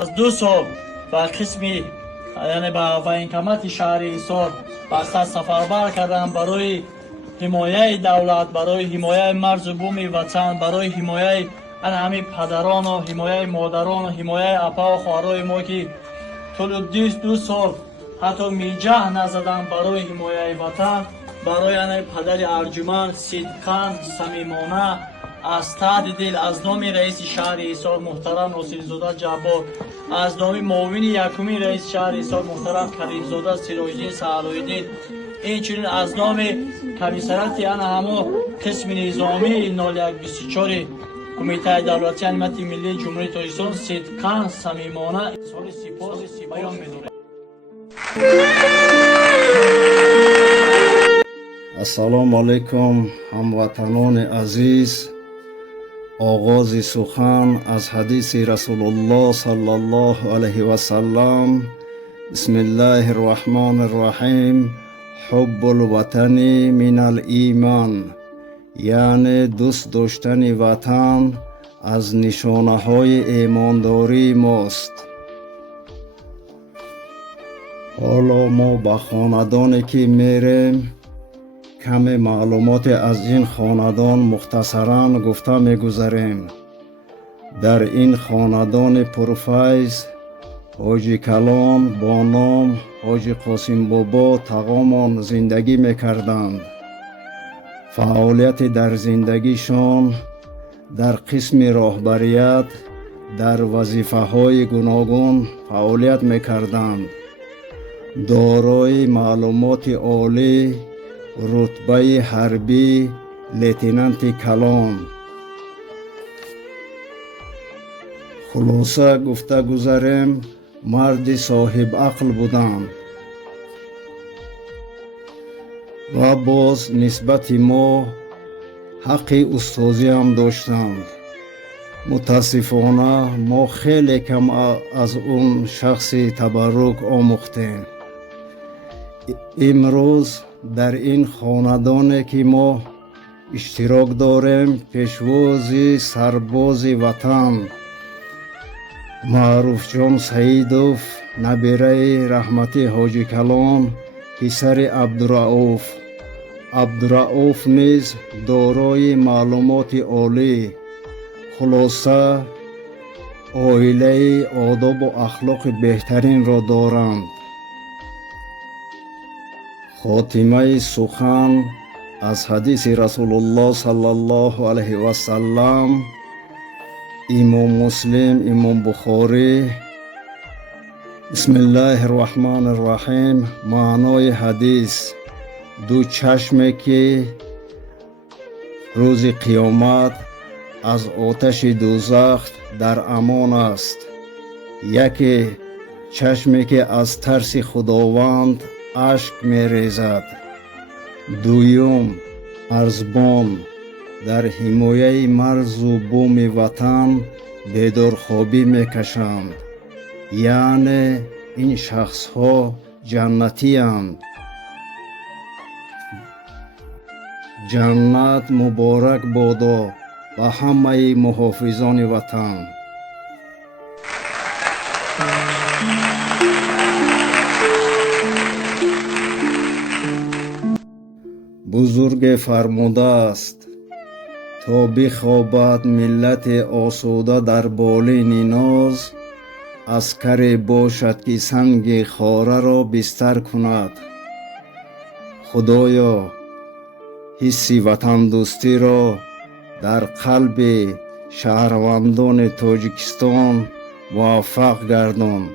از 2 سال با قسمی یعنی با военкомати شهر حصار بسته سفربر کردم برای حمایه دولت، برای حمایه مرز بومی وطن، برای حمایه همه پدران و حمایه مادران و حمایه اپا و خواهرای ما که طول 2 سال حتی میجه نزدن برای حمایه وطن، برای پدر ارجمند صدقاً صمیمانه از ته دل از نام رئیس شهر حصار محترم ناصرزاده جبار، از نام معاون یکمی رئیس شهر حصار محترم کریمزاده سراج‌دین سهل‌الدین، اینچنین از نام کمیسریت همه قسم نظامی 0124 کمیته دولتی امنیت ملی جمهوری تاجیکستان صدقاً صمیمانه اظهار سپاس بیان می‌دارم. السلام علیکم هموطنان عزیز. آغاز سخن از حدیث رسول الله صلی الله علیه و سلم. بسم الله الرحمن الرحیم. حب الوطن من الایمان، یعنی دوست داشتن وطن از نشانه های ایمانداری ماست. حالا ما به خاندانی که میریم کمی معلومات از این خاندان مختصراً گفته میگذاریم. در این خاندان پرفیض حاجی کلان با نام حاجی قاسم بابا تمام زندگی میکردند. فعالیت در زندگیشان در قسم راهبریت در وظیفه های گوناگون فعالیت میکردند. دارای معلومات عالی، رتبه حربی لیتنانت کلان. خلاصه گفته گذاریم مرد صاحب عقل بودند و باز نسبت ما حق استازی هم داشتند. متاسفانه ما خیلی کم از اون شخص تبرک آموختیم. امروز در این خاندانی که ما اشتراک داریم پیشواز سرباز وطن معروف جان سعیدوف نبیره رحمتی حاجی کلان پسر عبدالرؤوف نیز دارای معلومات عالی. خلاصه عائله آداب و اخلاق بهترین را دارند. خاتمه سخن از حدیث رسول الله صلی الله علیه و سلم. امام مسلم، امام بخاری. بسم الله الرحمن الرحیم. معنای حدیث: دو چشمی که روز قیامت از آتش دوزخ در امان است. یکی چشمی که از ترس خداوند اشک می ریزد. دویم ارزبان در حمایه مرز و بوم وطن بیدار خوابی می کشند. یعنی این شخص ها جنتی اند. جنت مبارک بادا به همه محافظان وطن. بزرگ فرموده است تا بخوابد ملت آسوده در بالین ناز، عسکری باشد که سنگ خاره را بستر کند. خدایا حس وطن دوستی را در قلب شهروندان تاجیکستان موفق گردان.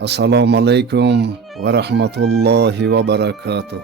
السلام علیکم و رحمت الله و برکاته.